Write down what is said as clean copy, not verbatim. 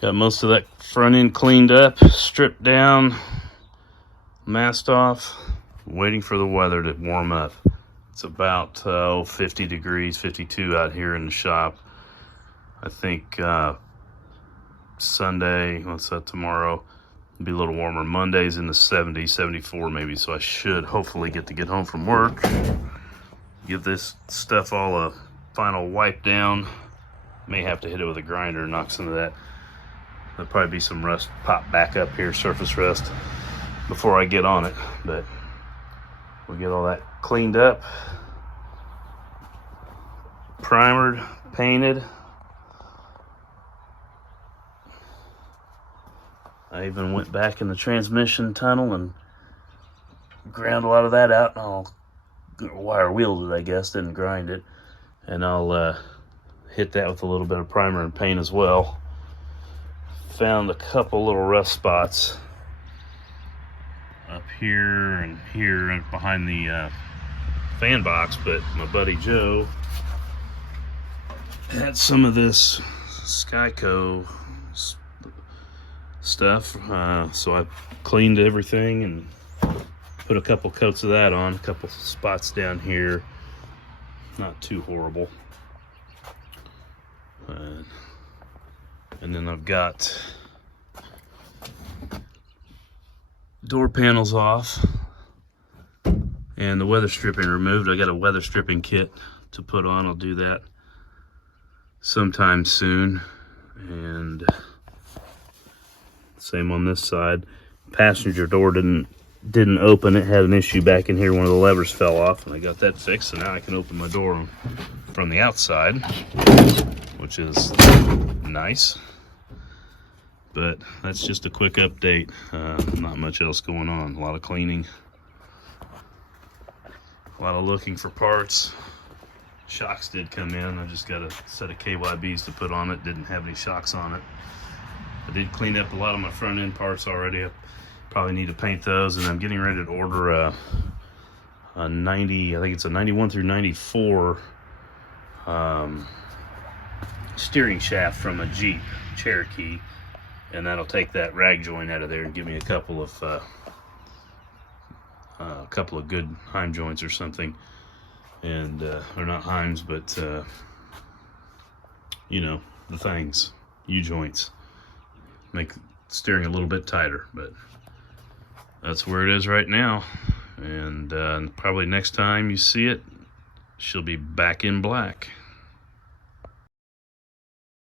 Got most of that front end cleaned up, stripped down, masked off, waiting for the weather to warm up. It's about 50 degrees, 52 out here in the shop. I think Sunday, what's that, tomorrow, it'll be a little warmer. Monday's in the 70s, 74 maybe, so I should hopefully get home from work, give this stuff all a final wipe down. May have to hit it with a grinder and knock some of that. There'll probably be some rust pop back up here, surface rust, before I get on it, but we'll get all that cleaned up, primered, painted. I even went back in the transmission tunnel and ground a lot of that out, and I'll wire wheeled it, I guess, didn't grind it, and I'll hit that with a little bit of primer and paint as well. Found a couple little rust spots up here and here and behind the fan box, but my buddy Joe had some of this Skyco stuff, so I cleaned everything and put a couple coats of that on, a couple spots down here, not too horrible. And then I've got door panels off and the weather stripping removed. I got a weather stripping kit to put on. I'll do that sometime soon. And same on this side. Passenger door didn't open. It had an issue back in here. One of the levers fell off, and I got that fixed, so now I can open my door from the outside, which is nice. But that's just a quick update. Not much else going on. A lot of cleaning, a lot of looking for parts. Shocks did come in. I just got a set of KYBs to put on it. Didn't have any shocks on it. I did clean up a lot of my front end parts already. I probably need to paint those, and I'm getting ready to order a 90, I think it's a 91 through 94 steering shaft from a Jeep Cherokee, and that'll take that rag joint out of there and give me a couple of good Heim joints or something. And or not Heims, but you know, the things, U-joints, make steering a little bit tighter. But that's where it is right now, and probably next time you see it, she'll be back in black.